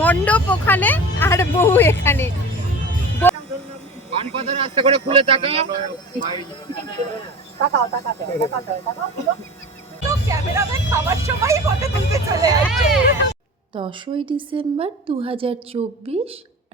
মণ্ডপ ওখানে আর বউ এখানে। করে খুলে দশই ডিসেম্বর দু হাজার চব্বিশ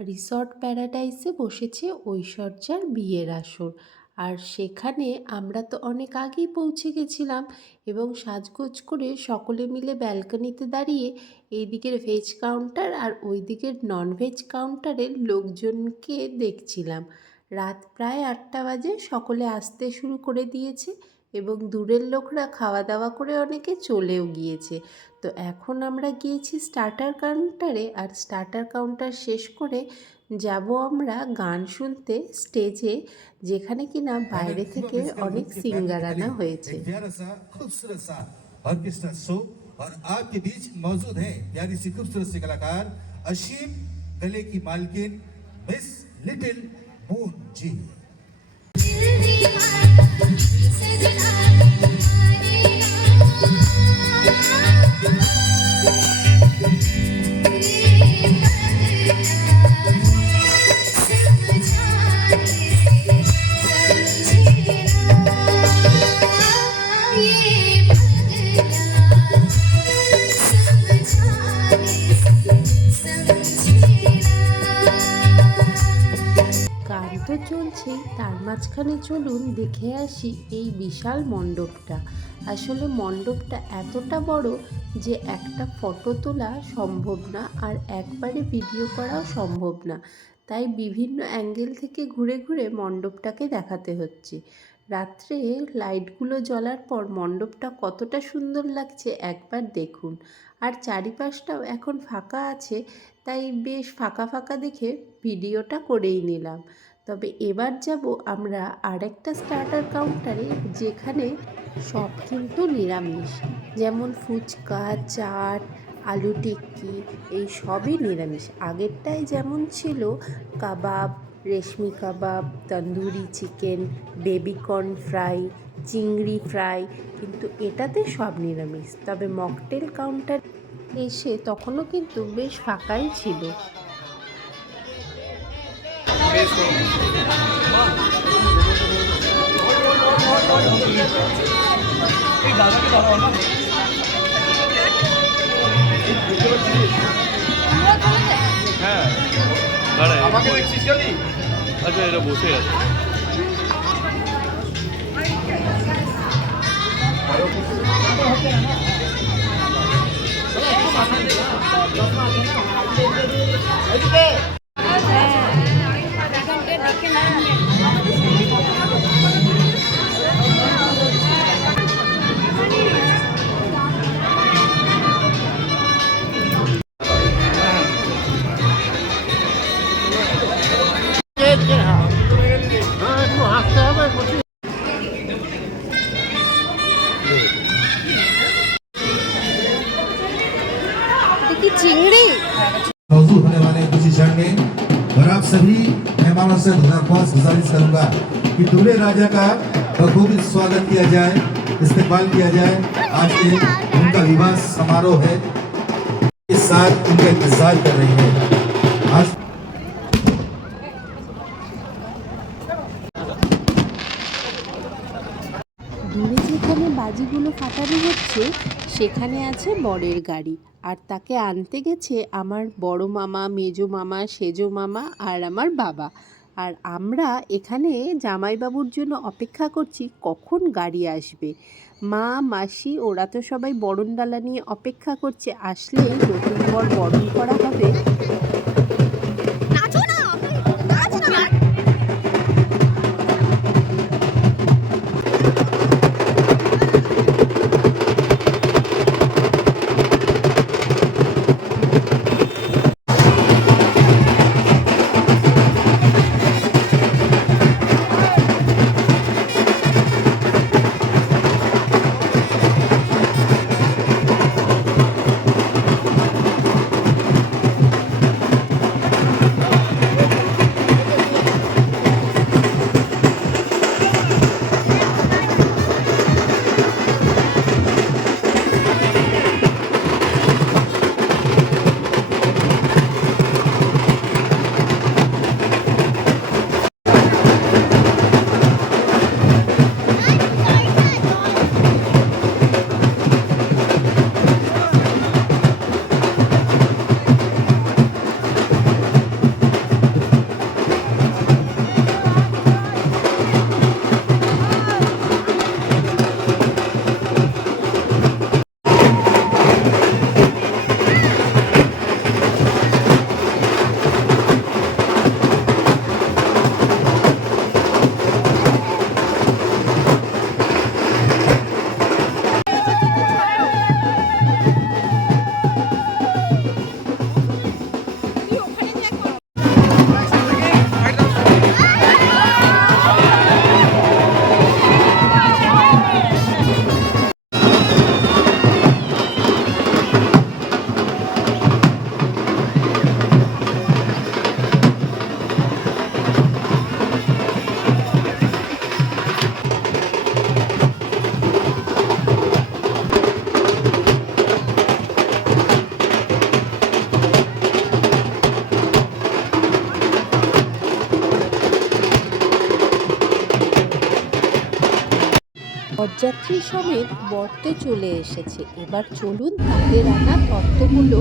রিসর্ট প্যারাডাইসে বসেছে ঐশ্বর্যার বিয়ের আসর। আর সেখানে আমরা তো অনেক আগেই পৌঁছে গেছিলাম এবং সাজগোজ করে সকলে মিলে ব্যালকনিতে দাঁড়িয়ে এই দিকের ভেজ কাউন্টার আর ওই দিকের ননভেজ কাউন্টারের লোকজনকে দেখছিলাম। রাত প্রায় আটটা বাজে, সকলে আসতে শুরু করে দিয়েছে এবং দূরের লোকরা খাওয়া দাওয়া করে অনেকে চলেও গিয়েছে। তো এখন আমরা গিয়েছি স্টার্টার কাউন্টারে আর স্টার্টার কাউন্টার শেষ করে যাব আমরা গান শুনতে স্টেজে যেখানে কিনা বাইরে থেকে অনেক সিঙ্গার আনা হয়েছে एक प्यारा सा खूबसूरत सा ऑर्केस्ट्रा शो और आपके बीच मौजूद है प्यारी सी खूबसूरत सी कलाकार अशीम गले की मालकिन मिस लिटिल मून जी গান তো চলছেই তার মাঝখানে চলুন দেখে আসি এই বিশাল মণ্ডপটা। আসলে মণ্ডপটা এতটা বড় যে একটা ফটো তোলা সম্ভব না আর একবারে ভিডিও করাও সম্ভব না। তাই বিভিন্ন অ্যাঙ্গেল থেকে ঘুরে ঘুরে মণ্ডপটাকে দেখাতে হচ্ছে। রাত্রে লাইটগুলো জ্বলার পর মণ্ডপটা কতটা সুন্দর লাগছে একবার দেখুন। আর চারিপাশটাও এখন ফাঁকা আছে, তাই বেশ ফাঁকা ফাঁকা দেখে ভিডিওটা করেই নিলাম। তবে এবার যাব আমরা আরেকটা স্টার্টার কাউন্টারে যেখানে সব কিন্তু নিরামিষ। যেমন ফুচকা, চাট, আলু টিক্কি, এই সবই নিরামিষ। আগেরটায় যেমন ছিল কাবাব, রেশমি কাবাব, tandoori chicken, baby corn fry, চিংড়ি ফ্রাই, কিন্তু এটাতে সব নিরামিষ। তবে মকটেল কাউন্টার এসে তখনও কিন্তু বেশ ফাঁকাই ছিল। হ্যাঁ আমাকে দেখছিস খালি এটা বসে আছে सभी मेहमानों से दरख्वास्त गुजारिश करूंगा कि दूल्हे राजा का बखूबी स्वागत किया जाए इस्तेमाल किया जाए आज के उनका विवाह समारोह है इस साथ उनका इंतजार कर रही है आज দূরে যেখানে বাজিগুলো ফাটানো হচ্ছে সেখানে আছে বরের গাড়ি। আর তাকে আনতে গেছে আমার বড় মামা, মেজো মামা, সেজো মামা আর আমার বাবা। আর আমরা এখানে জামাইবাবুর জন্য অপেক্ষা করছি কখন গাড়ি আসবে। মা, মাসি, ওরা তো সবাই বরণডালা নিয়ে অপেক্ষা করছে। আসলে নতুন বর বরণ করা হবে। বরযাত্রী সমেত বর তো চলে এসেছে। এবার চলুন তাদের আনা তত্ত্বগুলো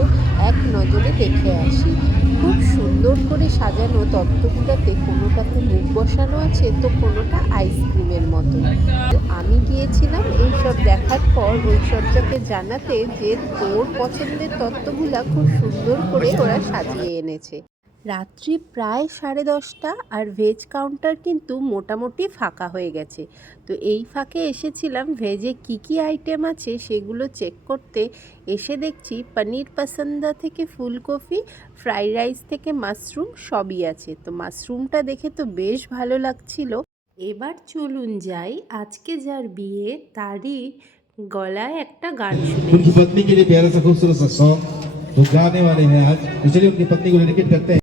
এক নজরে দেখে আসি। খুব সুন্দর করে সাজানো তত্ত্বগুলোতে কোনোটাতে মুখ বসানো আছে তো কোনোটা আইসক্রিমের মতো আমি গিয়েছিলাম এইসব দেখার পর ঐশ্বর্যকে জানাতে যে তোর পছন্দের তত্ত্বগুলা খুব সুন্দর করে ওরা সাজিয়ে এনেছে। রাত্রি প্রায় সাড়ে দশটা আর ভেজ কাউন্টার কিন্তু মোটামুটি ফাঁকা হয়ে গেছে তো এই ফাঁকে এসেছিলাম ভেজে কি কি আইটেম আছে সেগুলো চেক করতে এসে দেখছি পনির পাসান্দা থেকে ফুলকপি ফ্রাইড রাইস থেকে মাশরুম সবই আছে তো মাশরুমটা দেখে তো বেশ ভালো লাগছিল এবার চলুন যাই আজকে যার বিয়ে তারই গলায় একটা গান শুনে उनकी पत्नी के लिए प्यारा सा खूबसूरत सा सॉन्ग तो गाने वाले हैं आज तो चलिए उनकी पत्नी को डेडिकेट करते हैं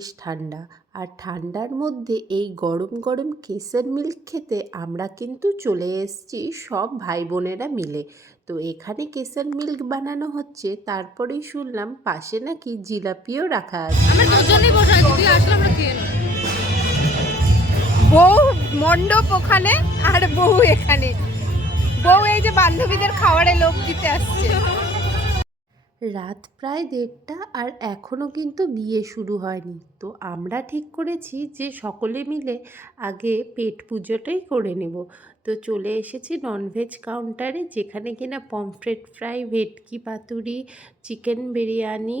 বেশ ঠান্ডা। আর ঠান্ডার মধ্যে এই গরম গরম কেসের মিল্ক খেতে আমরা কিন্তু চলে এসেছি সব ভাই বোনেরা মিলে। তো এখানে কেসের মিল্ক বানানো হচ্ছে, তারপরেই শুনলাম পাশে নাকি জিলাপিও রাখা আছে। বউ মণ্ডপ ওখানে আর বউ এখানে। বউ এই যে বান্ধবীদের খাবারে লোক দিতে আসছে। রাত প্রায় দেড়টা আর এখনও কিন্তু বিয়ে শুরু হয়নি। তো আমরা ঠিক করেছি যে সকলে মিলে আগে পেট পুজোটাই করে নেব। তো চলে এসেছি ননভেজ কাউন্টারে যেখানে কিনা পমফ্রেট ফ্রাই ভেটকি পাতুরি chicken biryani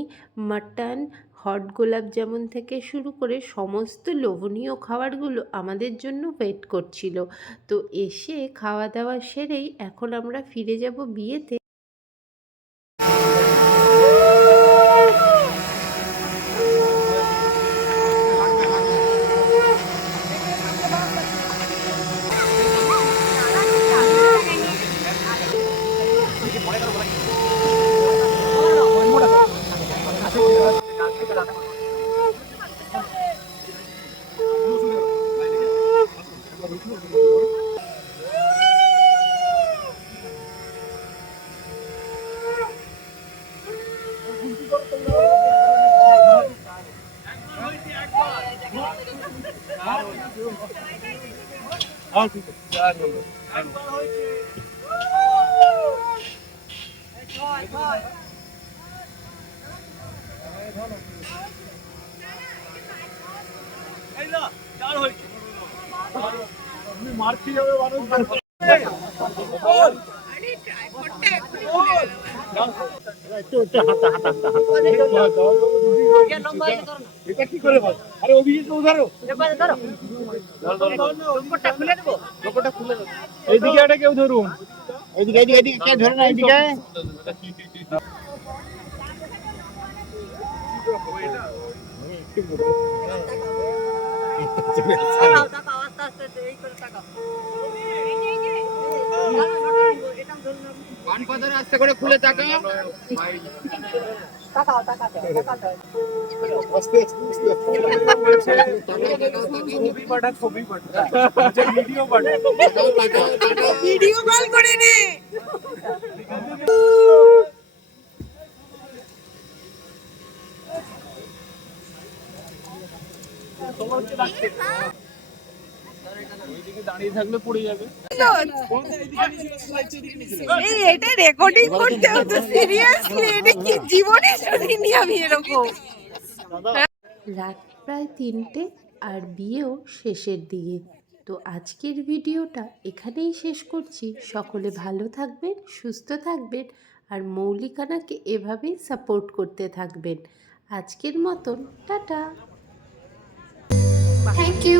mutton hot gulab jamun থেকে শুরু করে সমস্ত লোভনীয় খাবারগুলো আমাদের জন্য ওয়েট করছিল। তো এসে খাওয়া দাওয়া সেরেই এখন আমরা ফিরে যাব বিয়েতে। মারছি যাবে মানুষ এইদিকে কেউ ধরুন এদিকে এদিকে এদিকে কে ধরে না পান পাতার আস্তে করে খুলে তাকা ভিডিও কল করে নে। দাঁড়িয়ে থাকলে পড়ে যাবে। এই এটা রেকর্ডিং করতে হতো সিরিয়াসলি এটা কি জীবনে শুনিনি আমি এরকম? রাত প্রায় তিনটে আর বিয়েও শেষের দিকে। তো তো আজকের ভিডিওটা এখানেই শেষ করছি। সকলে ভালো থাকবেন সুস্থ থাকবেন আর মৌলিকানাকে এভাবেই সাপোর্ট করতে থাকবেন। আজকের মতন টাটা। Thank you